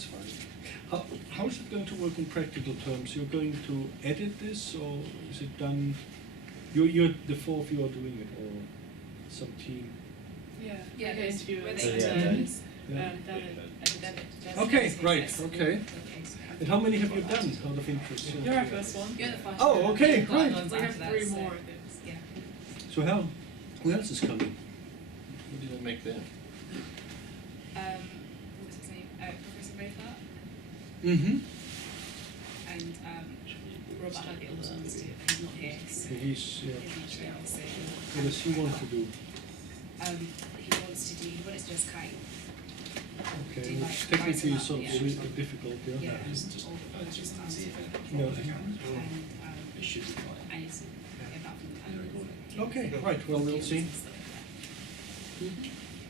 that's fine. How is it going to work in practical terms? You're going to edit this, or is it done? You're the four of you are doing it, or some team? Yeah, Yeah, the interview. Okay, right, okay. And how many have you done out of interest? You're our first one. You're the first Oh, one. okay, We've got right. ones We have after that, 3 so- more of those. Yeah. So who else is coming? What did I make there? What's his name? Professor Rayfart Mm-hmm. and Robert Huggett also wants to. He's not here, so He's, he's not here. So what does he want to do? he wants to do. He wants to do his kite. Okay, Do which like technically write is sort of them up, difficult, yeah? Yeah. No. Or just answer. No. And it's about from the Okay, right, well, we'll see.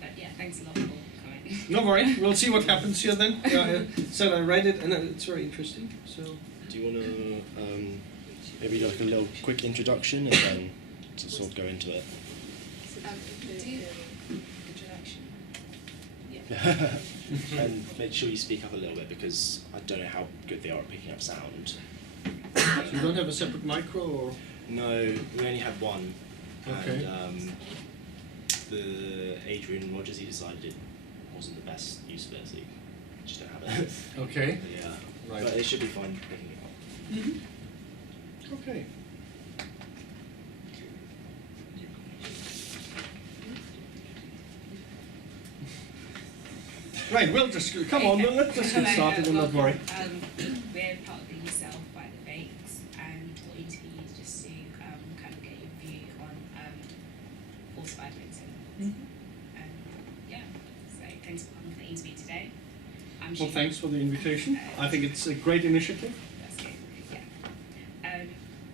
But yeah, thanks a lot for coming. No worry, we'll see what happens here then. Yeah, so I read it and it's very interesting, so. Do you want to maybe like a little quick introduction and then to sort of go into it? Do introduction. Yeah. And make sure you speak up a little bit because I don't know how good they are at picking up sound. So you don't have a separate micro, or? No, we only have one. Okay. And the Adrian Rogers, he decided it wasn't the best use of it, so you just don't have it. Okay. Yeah. Right. But it should be fine picking it up. Mm-hmm. Okay. Right, we'll just, come on, let's just get started and not worry. We're part of the Yourself by the Fakes, and what we interview is just to kind of get your view on falsified medicine. Yeah, so thanks for coming for the interview today. Well, thanks for the invitation. I think it's a great initiative. That's good, yeah.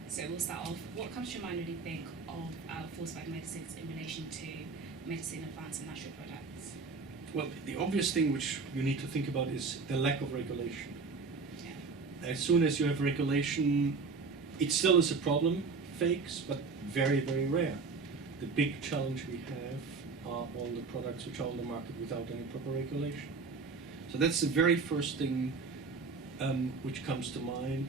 So we'll start off. What comes to your mind when you think of falsified medicines in relation to medicine, advanced and natural products? Well, the obvious thing which you need to think about is the lack of regulation. Yeah. As soon as you have regulation, it still is a problem, fakes, but very, very rare. The big challenge we have are all the products which are on the market without any proper regulation. So that's the very first thing which comes to mind.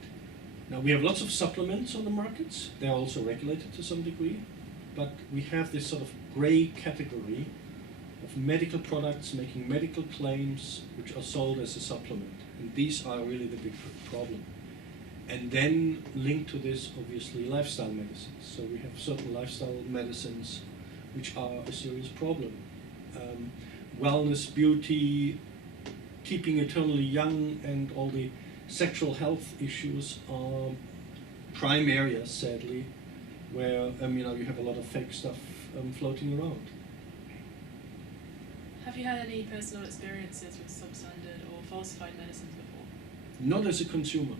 Now, we have lots of supplements on the markets. They're also regulated to some degree, but we have this sort of gray category of medical products making medical claims which are sold as a supplement. And these are really the big problem. And then linked to this, obviously, lifestyle medicines. So we have certain lifestyle medicines which are a serious problem. Wellness, beauty, keeping eternally young, and all the sexual health issues are prime areas, sadly, where you have a lot of fake stuff floating around. Have you had any personal experiences with substandard or falsified medicines before? Not as a consumer.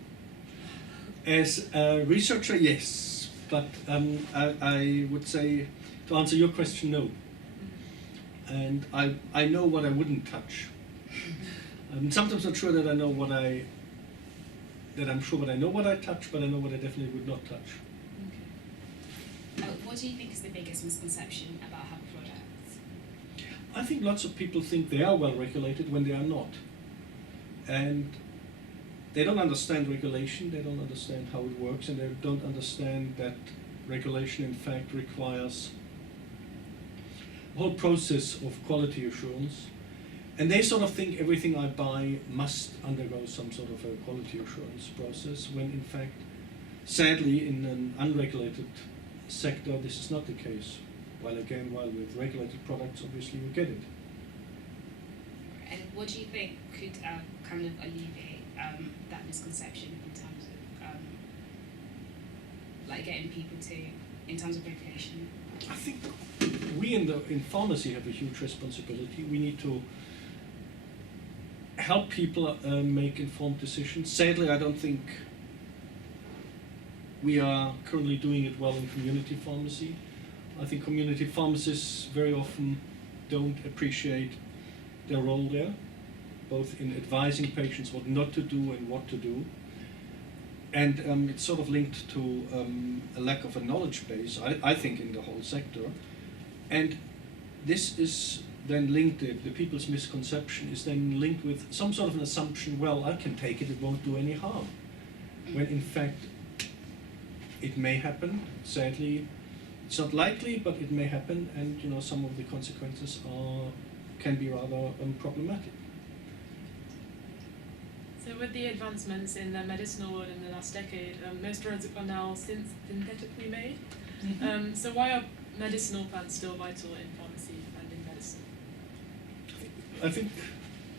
As a researcher, yes, but I would say, to answer your question, no. And I know what I wouldn't touch. I'm sometimes not sure that I know what I'm sure what I know what I touch, but I know what I definitely would not touch. Okay. What do you think is the biggest misconception about HAP products? I think lots of people think they are well regulated when they are not. And they don't understand regulation, they don't understand how it works, and they don't understand that regulation in fact requires a whole process of quality assurance. And they sort of think everything I buy must undergo some sort of a quality assurance process, when in fact, sadly, in an unregulated sector, this is not the case. While with regulated products, obviously you get it. And what do you think could kind of alleviate that misconception in terms of like getting people to, in terms of regulation? I think we in pharmacy have a huge responsibility. We need to help people make informed decisions. Sadly, I don't think we are currently doing it well in community pharmacy. I think community pharmacists very often don't appreciate their role there, both in advising patients what not to do and what to do. And it's sort of linked to a lack of a knowledge base, I think, in the whole sector. And this is then linked, the people's misconception is then linked with some sort of an assumption, well, I can take it, it won't do any harm. When in fact, it may happen, sadly, it's not likely, but it may happen, and you know, some of the consequences can be rather problematic. So with the advancements in the medicinal world in the last decade, most drugs are now synthetically made. So why are medicinal plants still vital in pharmacy and in medicine? I think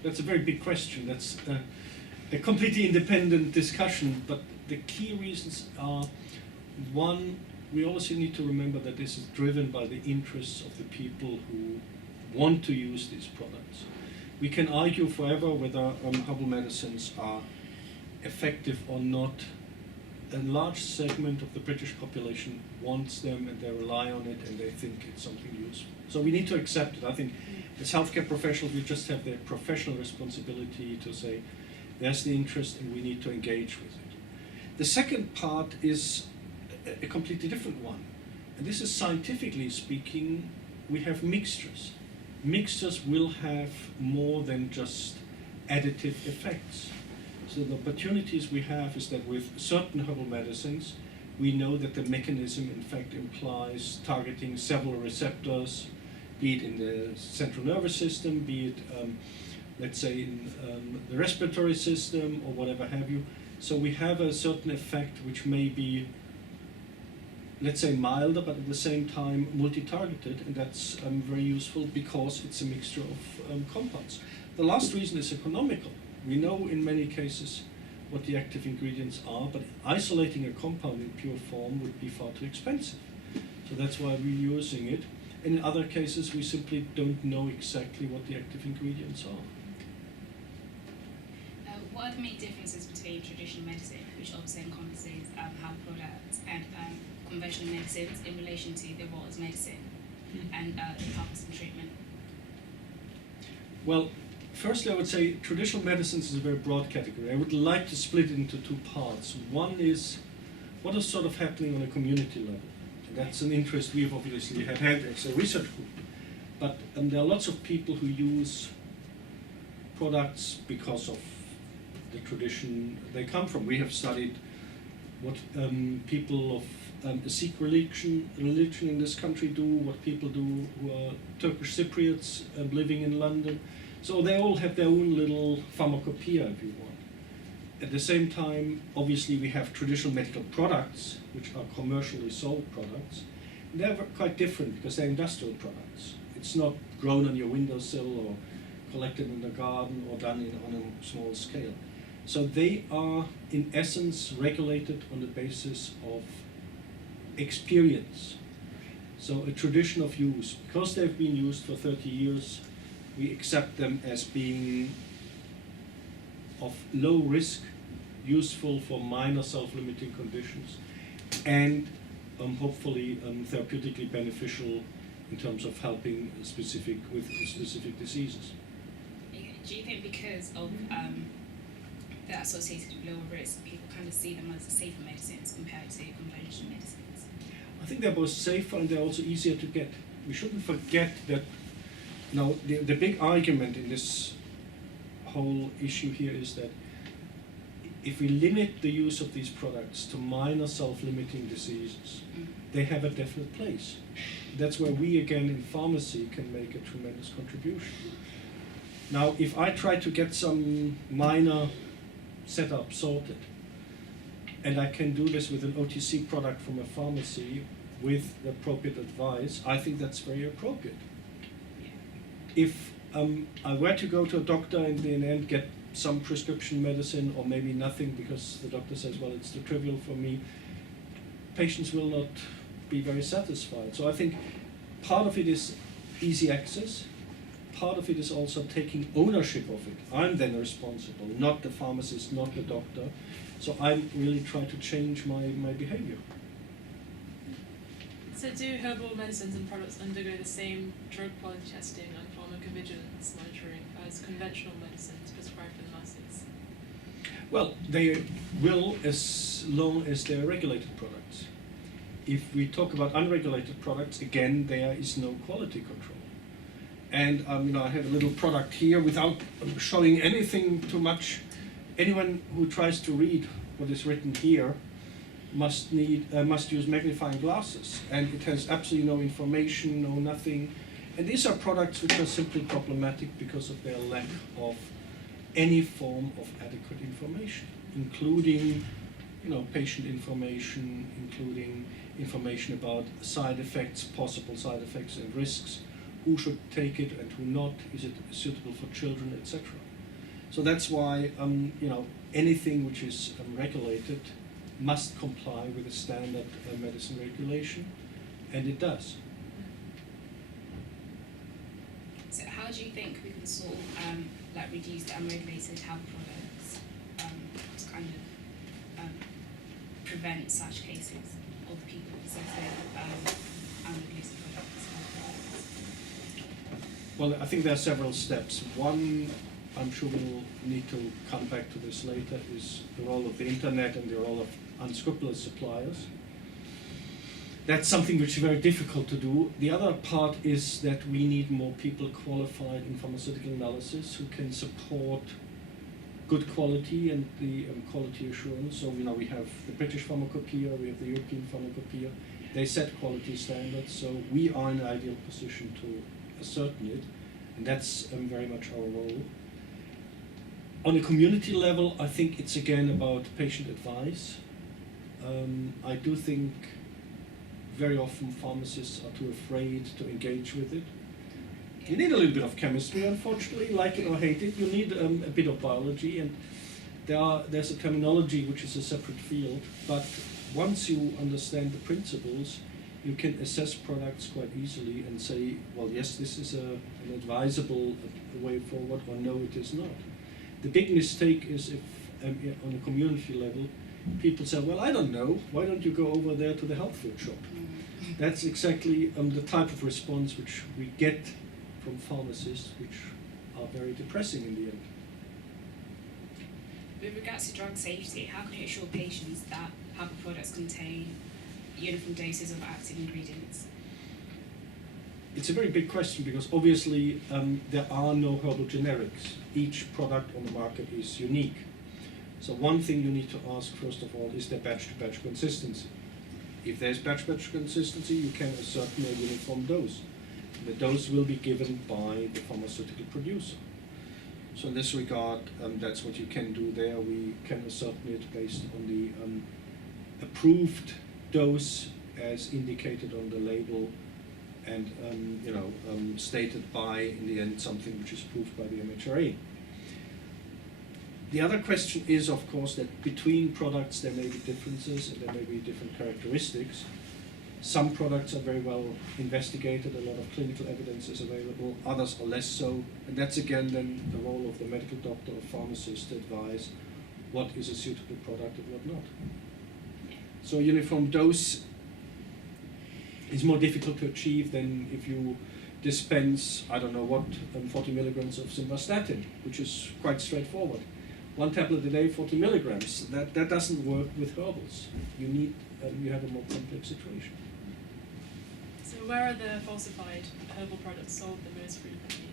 that's a very big question. That's a completely independent discussion, but the key reasons are, one, we also need to remember that this is driven by the interests of the people who want to use these products. We can argue forever whether herbal medicines are effective or not. A large segment of the British population wants them and they rely on it and they think it's something useful. So we need to accept it. I think as healthcare professionals we just have the professional responsibility to say there's the interest and we need to engage with it. The second part is a completely different one. And this is, scientifically speaking, we have mixtures. Mixtures will have more than just additive effects. So the opportunities we have is that with certain herbal medicines, we know that the mechanism in fact implies targeting several receptors, be it in the central nervous system, be it, let's say, in the respiratory system or whatever have you. So we have a certain effect which may be, let's say, milder, but at the same time multi-targeted, and that's very useful because it's a mixture of compounds. The last reason is economical. We know in many cases what the active ingredients are, but isolating a compound in pure form would be far too expensive. So that's why we're using it. And in other cases, we simply don't know exactly what the active ingredients are. What are the main differences between traditional medicine, which obviously encompasses health products, and conventional medicines in relation to the role as medicine and the Parkinson treatment? Well, firstly, I would say traditional medicines is a very broad category. I would like to split it into two parts. One is what is sort of happening on a community level. And that's an interest we've obviously had as a research group. But there are lots of people who use products because of the tradition they come from. We have studied what people of a Sikh religion in this country do, what people do who are Turkish Cypriots living in London. So they all have their own little pharmacopoeia, if you want. At the same time, obviously, we have traditional medical products, which are commercially sold products. And they're quite different because they're industrial products. It's not grown on your windowsill or collected in the garden or done on a small scale. So they are, in essence, regulated on the basis of experience. So a tradition of use. Because they've been used for 30 years, we accept them as being of low risk, useful for minor self-limiting conditions, and hopefully therapeutically beneficial in terms of helping with specific diseases. Do you think because of they're associated with lower risk, people kind of see them as safer medicines compared to conventional medicines? I think they're both safer and they're also easier to get. We shouldn't forget that. Now, the big argument in this whole issue here is that if we limit the use of these products to minor self-limiting diseases, they have a definite place. That's where we, again, in pharmacy can make a tremendous contribution. Now, if I try to get some minor setup sorted, and I can do this with an OTC product from a pharmacy with the appropriate advice, I think that's very appropriate. If I were to go to a doctor and in the end get some prescription medicine or maybe nothing because the doctor says, well, it's too trivial for me, patients will not be very satisfied. So I think part of it is easy access. Part of it is also taking ownership of it. I'm then responsible, not the pharmacist, not the doctor. So I'm really trying to change my behavior. So do herbal medicines and products undergo the same drug quality testing and pharmacovigilance monitoring as conventional medicines prescribed for the masses? Well, they will as long as they are regulated products. If we talk about unregulated products, again, there is no quality control. And I have a little product here without showing anything too much. Anyone who tries to read what is written here must use magnifying glasses, and it has absolutely no information, no nothing. And these are products which are simply problematic because of their lack of any form of adequate information, including patient information, including information about side effects, possible side effects and risks, who should take it and who not, is it suitable for children, etc. So that's why anything which is regulated must comply with the standard medicine regulation, and it does. So how do you think we can sort of reduce the unregulated health products to kind of prevent such cases of people suffering unregulated products? Well, I think there are several steps. One, I'm sure we'll need to come back to this later, is the role of the internet and the role of unscrupulous suppliers. That's something which is very difficult to do. The other part is that we need more people qualified in pharmaceutical analysis who can support good quality and the quality assurance. So we have the British Pharmacopoeia, we have the European Pharmacopoeia. They set quality standards, so we are in an ideal position to ascertain it, and that's very much our role. On a community level, I think it's again about patient advice. I do think very often pharmacists are too afraid to engage with it. You need a little bit of chemistry, unfortunately, like it or hate it. You need a bit of biology, and there's a terminology which is a separate field, but once you understand the principles, you can assess products quite easily and say, well, yes, this is an advisable way forward, or no, it is not. The big mistake is if, on a community level, people say, well, I don't know, why don't you go over there to the health food shop? That's exactly the type of response which we get from pharmacists, which are very depressing in the end. With regards to drug safety, how can you assure patients that HABA products contain uniform doses of active ingredients? It's a very big question because obviously there are no herbal generics. Each product on the market is unique. So one thing you need to ask first of all is there batch-to-batch consistency. If there's batch-to-batch consistency, you can ascertain a uniform dose. The dose will be given by the pharmaceutical producer. So in this regard, that's what you can do there. We can ascertain it based on the approved dose as indicated on the label, and stated by, in the end, something which is approved by the MHRA. The other question is, of course, that between products there may be differences and there may be different characteristics. Some products are very well investigated, a lot of clinical evidence is available, others are less so, and that's again then the role of the medical doctor or pharmacist to advise what is a suitable product and what not. So uniform dose is more difficult to achieve than if you dispense, 40 milligrams of simvastatin, which is quite straightforward. 1 tablet a day, 40 milligrams. That doesn't work with herbals. You have a more complex situation. So where are the falsified herbal products sold the most frequently?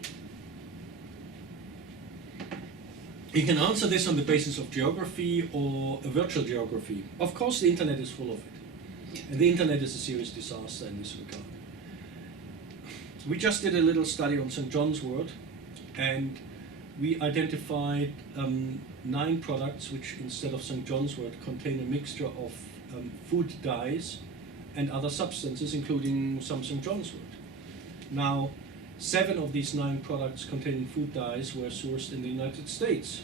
You can answer this on the basis of geography or a virtual geography. Of course, the internet is full of it. And the internet is a serious disaster in this regard. We just did a little study on St. John's wort, and we identified 9 products which, instead of St. John's wort, contain a mixture of food dyes and other substances, including some St. John's wort. Now, 7 of these 9 products containing food dyes were sourced in the United States,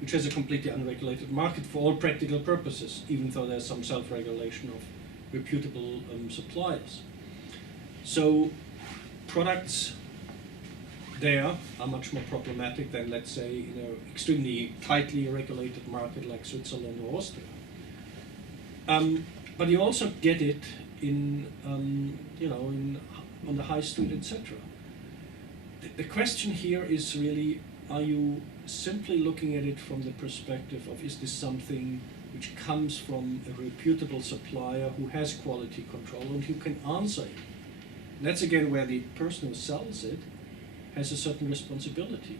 which has a completely unregulated market for all practical purposes, even though there's some self-regulation of reputable suppliers. So products there are much more problematic than, let's say, in an extremely tightly regulated market like Switzerland or Austria. But you also get it in, on the high street, etc. The question here is really, are you simply looking at it from the perspective of, is this something which comes from a reputable supplier who has quality control and who can answer it? And that's again where the person who sells it has a certain responsibility.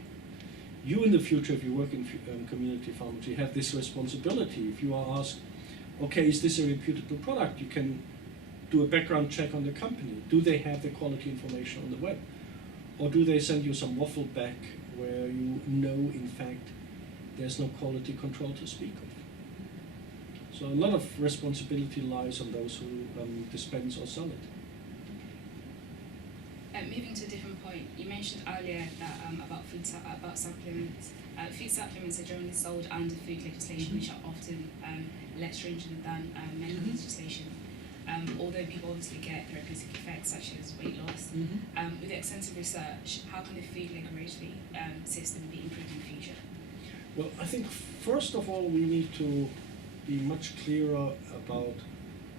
You in the future, if you work in community pharmacy, have this responsibility. If you are asked, okay, is this a reputable product, you can do a background check on the company. Do they have the quality information on the web? Or do they send you some waffle back where you know, in fact, there's no quality control to speak of? So a lot of responsibility lies on those who dispense or sell it. Moving to a different point, you mentioned earlier that about supplements. Food supplements are generally sold under food legislation, which are often less stringent than medical legislation. Although people obviously get therapeutic effects such as weight loss. With extensive research, how can the food regulatory system be improved in the future? Well, I think first of all we need to be much clearer about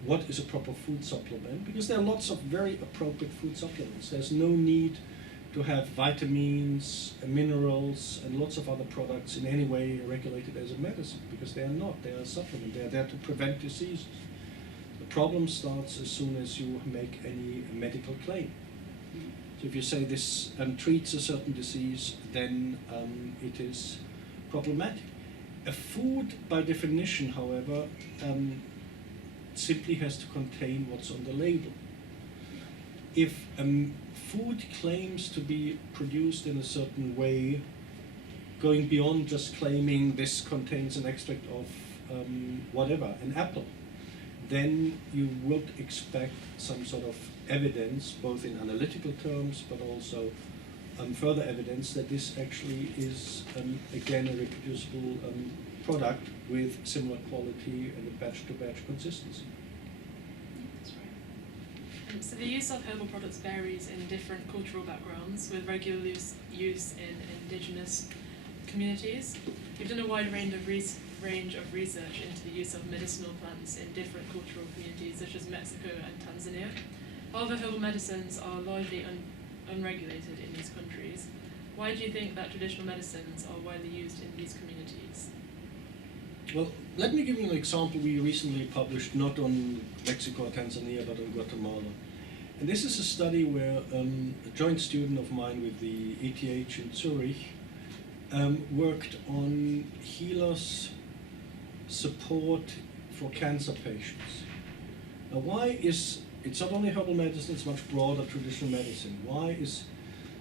what is a proper food supplement, because there are lots of very appropriate food supplements. There's no need to have vitamins, minerals, and lots of other products in any way regulated as a medicine, because they are not. They are a supplement. They are there to prevent diseases. The problem starts as soon as you make any medical claim. So if you say this treats a certain disease, then it is problematic. A food, by definition, however, simply has to contain what's on the label. If food claims to be produced in a certain way, going beyond just claiming this contains an extract of whatever, an apple, then you would expect some sort of evidence, both in analytical terms, but also further evidence that this actually is, again, a reproducible product with similar quality and a batch-to-batch consistency. That's right. So the use of herbal products varies in different cultural backgrounds, with regular use in indigenous communities. We've done a wide range of research into the use of medicinal plants in different cultural communities, such as Mexico and Tanzania. However, herbal medicines are largely unregulated in these countries. Why do you think that traditional medicines are widely used in these communities? Well, let me give you an example we recently published, not on Mexico or Tanzania, but on Guatemala. And this is a study where a joint student of mine with the ETH in Zurich worked on healers' support for cancer patients. Now, why is, it's not only herbal medicine, it's much broader traditional medicine. Why is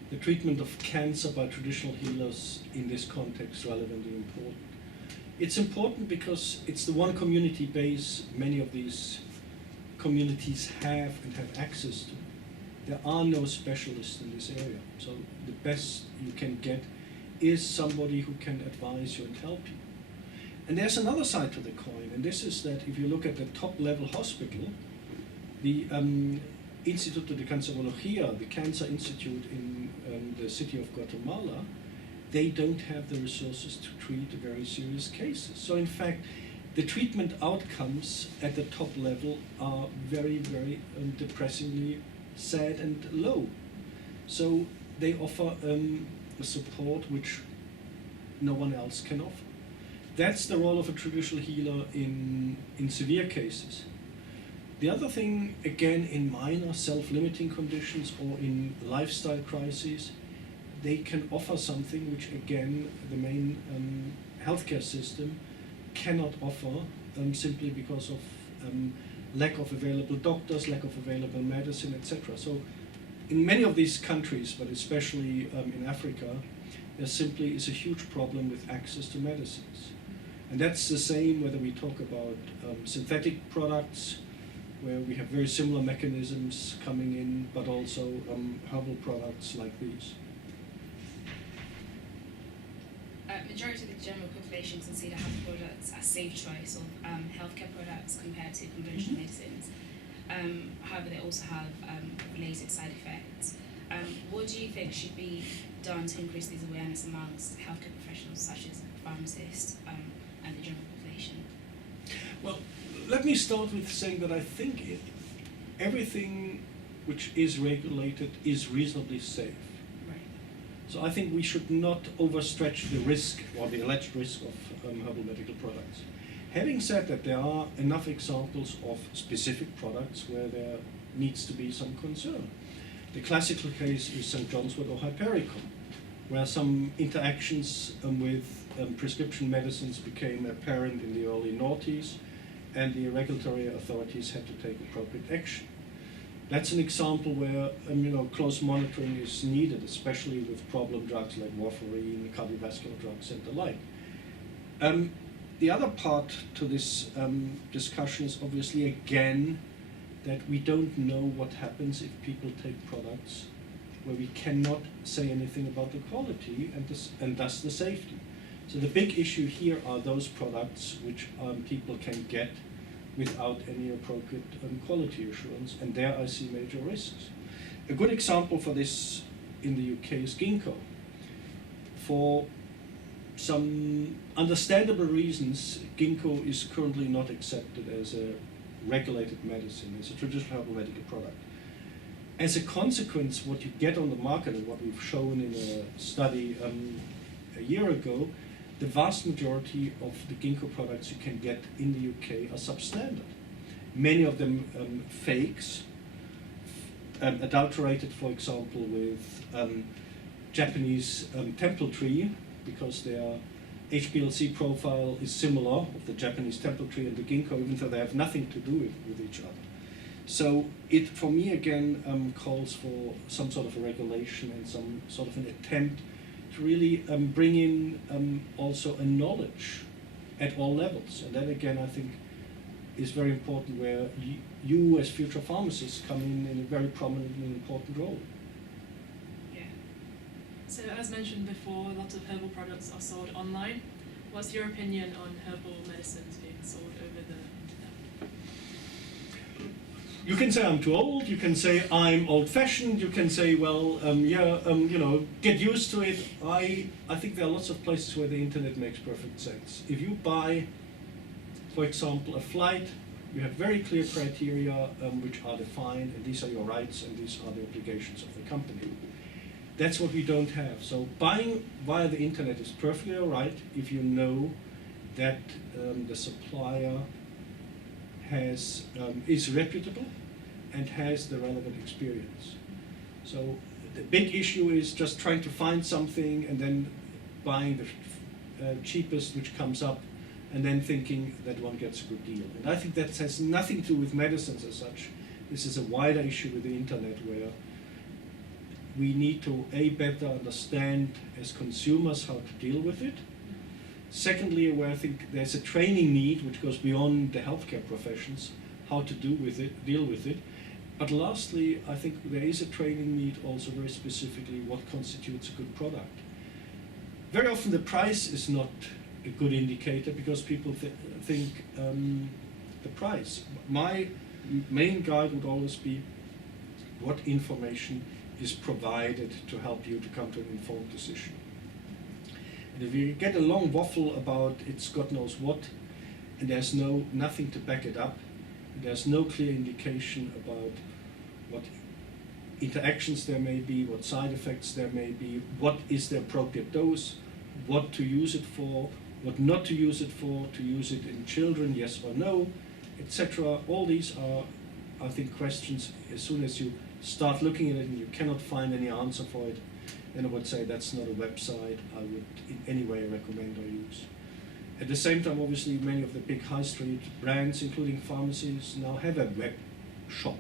the treatment of cancer by traditional healers in this context relevant and important? It's important because it's the one community base many of these communities have and have access to. There are no specialists in this area, so the best you can get is somebody who can advise you and help you. And there's another side to the coin, and this is that if you look at the top-level hospital, the Instituto de Cancerología, the Cancer Institute in the city of Guatemala, they don't have the resources to treat very serious cases. So in fact, the treatment outcomes at the top level are very, very depressingly sad and low. So they offer a support which no one else can offer. That's the role of a traditional healer in severe cases. The other thing, again, in minor self-limiting conditions or in lifestyle crises, they can offer something which, again, the main healthcare system cannot offer simply because of lack of available doctors, lack of available medicine, etc. So in many of these countries, but especially in Africa, there simply is a huge problem with access to medicines. And that's the same whether we talk about synthetic products, where we have very similar mechanisms coming in, but also herbal products like these. Majority of the general population consider health products a safe choice of healthcare products compared to conventional medicines. However, they also have related side effects. What do you think should be done to increase this awareness amongst healthcare professionals such as pharmacists and the general population? Well, let me start with saying that I think everything which is regulated is reasonably safe. So I think we should not overstretch the risk or the alleged risk of herbal medical products. Having said that, there are enough examples of specific products where there needs to be some concern. The classical case is St. John's Wort or Hypericum, where some interactions with prescription medicines became apparent in the early noughties, and the regulatory authorities had to take appropriate action. That's an example where close monitoring is needed, especially with problem drugs like warfarin, cardiovascular drugs, and the like. The other part to this discussion is obviously, again, that we don't know what happens if people take products where we cannot say anything about the quality and thus the safety. So the big issue here are those products which people can get without any appropriate quality assurance, and there I see major risks. A good example for this in the UK is ginkgo. For some understandable reasons, ginkgo is currently not accepted as a regulated medicine, as a traditional herbal medical product. As a consequence, what you get on the market, and what we've shown in a study a year ago, the vast majority of the ginkgo products you can get in the UK are substandard. Many of them fakes, adulterated, for example, with Japanese temple tree, because their HPLC profile is similar of the Japanese temple tree and the ginkgo, even though they have nothing to do with each other. So it, for me, again, calls for some sort of a regulation and some sort of an attempt to really bring in also a knowledge at all levels. And that, again, I think is very important, where you as future pharmacists come in a very prominent and important role. Yeah. So as mentioned before, a lot of herbal products are sold online. What's your opinion on herbal medicines being sold over the internet? You can say I'm too old, you can say I'm old-fashioned, you can say, well, get used to it. I think there are lots of places where the internet makes perfect sense. If you buy, for example, a flight, you have very clear criteria which are defined, and these are your rights and these are the obligations of the company. That's what we don't have. So buying via the internet is perfectly all right if you know that the supplier is reputable and has the relevant experience. So the big issue is just trying to find something and then buying the cheapest which comes up, and then thinking that one gets a good deal. And I think that has nothing to do with medicines as such. This is a wider issue with the internet, where we need to better understand as consumers how to deal with it. Secondly, where I think there's a training need which goes beyond the healthcare professions, how to deal with it. But lastly, I think there is a training need also very specifically what constitutes a good product. Very often the price is not a good indicator, because people think the price. My main guide would always be what information is provided to help you to come to an informed decision. And if you get a long waffle about it's God knows what, and there's nothing to back it up, there's no clear indication about what interactions there may be, what side effects there may be, what is the appropriate dose, what to use it for, what not to use it for, to use it in children, yes or no, etc. All these are, I think, questions. As soon as you start looking at it and you cannot find any answer for it, then I would say that's not a website I would in any way recommend or use. At the same time, obviously, many of the big high street brands, including pharmacies, now have a web shop.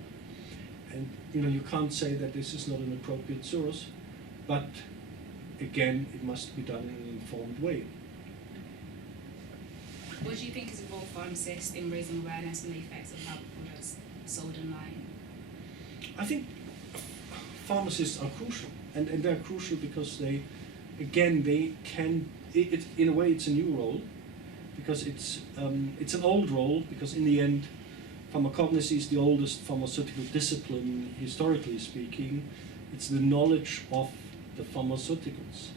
And you can't say that this is not an appropriate source, but again, it must be done in an informed way. What do you think is a role for pharmacists in raising awareness on the effects of herbal products sold online? I think pharmacists are crucial, and they're crucial because they can. In a way, it's a new role, because it's an old role, because in the end, pharmacognosy is the oldest pharmaceutical discipline, historically speaking. It's the knowledge of the pharmaceuticals,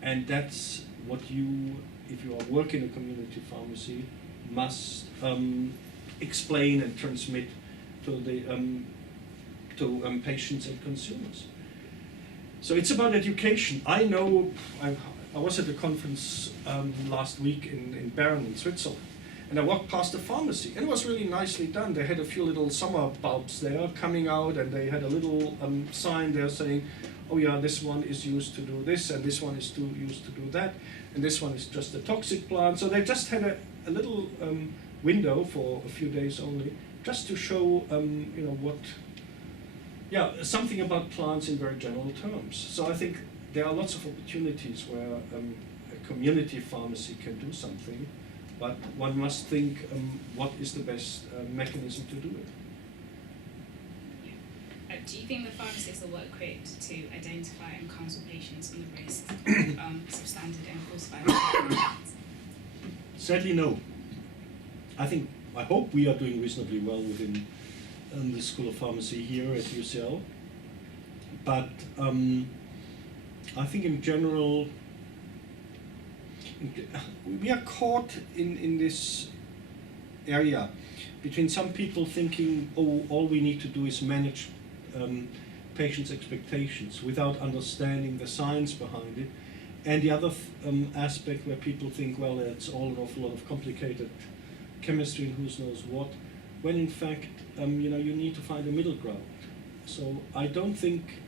and that's what you, if you are working in a community pharmacy, must explain and transmit to the patients and consumers. So it's about education. I know, I was at a conference last week in Bern in Switzerland, And I walked past the pharmacy, and it was really nicely done. They had a few little summer bulbs there coming out, and they had a little sign there saying, oh yeah, this one is used to do this, and this one is used to do that, and this one is just a toxic plant. So they just had a little window for a few days only, just to show, something about plants in very general terms. So I think there are lots of opportunities where a community pharmacy can do something, but one must think what is the best mechanism to do it. Do you think the pharmacists are well equipped to identify and counsel patients on the risks of substandard and falsified medications? Sadly, no. I hope we are doing reasonably well within the School of Pharmacy here at UCL, but I think in general we are caught in this area between some people thinking, oh, all we need to do is manage patients' expectations without understanding the science behind it, and the other aspect where people think, well, it's all an awful lot of complicated chemistry and who knows what, when in fact you need to find a middle ground. So I don't think,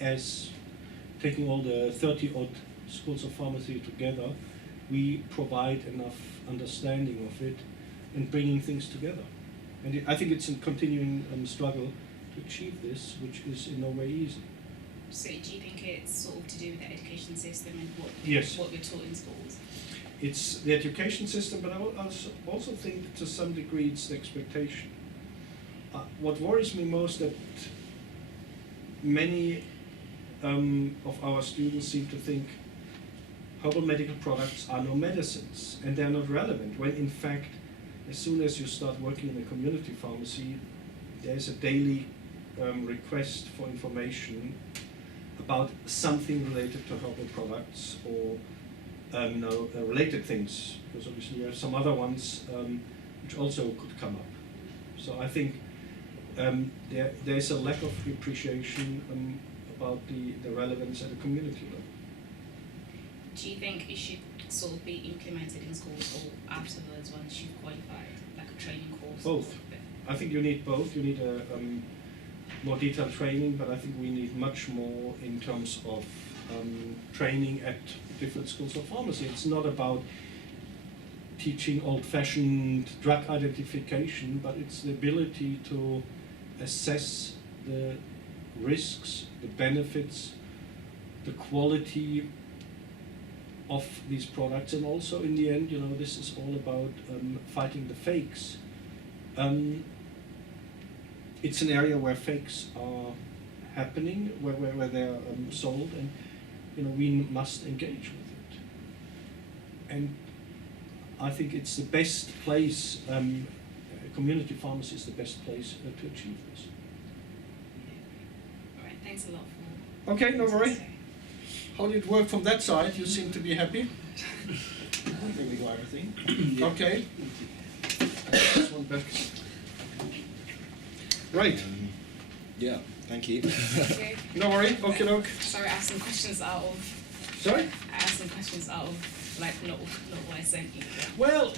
as taking all the 30-odd schools of pharmacy together, we provide enough understanding of it and bringing things together. And I think it's a continuing struggle to achieve this, which is in no way easy. So do you think it's sort of to do with the education system and what we're taught in schools? It's the education system, but I also think to some degree it's the expectation. What worries me most that many of our students seem to think herbal medical products are no medicines and they're not relevant, when in fact, as soon as you start working in a community pharmacy, there's a daily request for information about something related to herbal products or related things, because obviously you have some other ones which also could come up. So I think there's a lack of appreciation about the relevance at a community level. Do you think it should sort of be implemented in schools or afterwards once you've qualified, like a training course? Both. I think you need both. You need a more detailed training, but I think we need much more in terms of training at different schools of pharmacy. It's not about teaching old-fashioned drug identification, but it's the ability to assess the risks, the benefits, the quality of these products, and also in the end, this is all about fighting the fakes. It's an area where fakes are happening, where they're sold, and we must engage with it. And I think it's the best place, community pharmacy is the best place to achieve this. All right, thanks a lot for... Okay, no worry. How did it work from that side? You seem to be happy? I think we got everything. Okay. This one back. Right. Yeah, thank you. Okay. No worry. Okay, doke. Sorry, I asked some questions out of... Sorry? I asked some questions out of, like, not what I sent you. Well,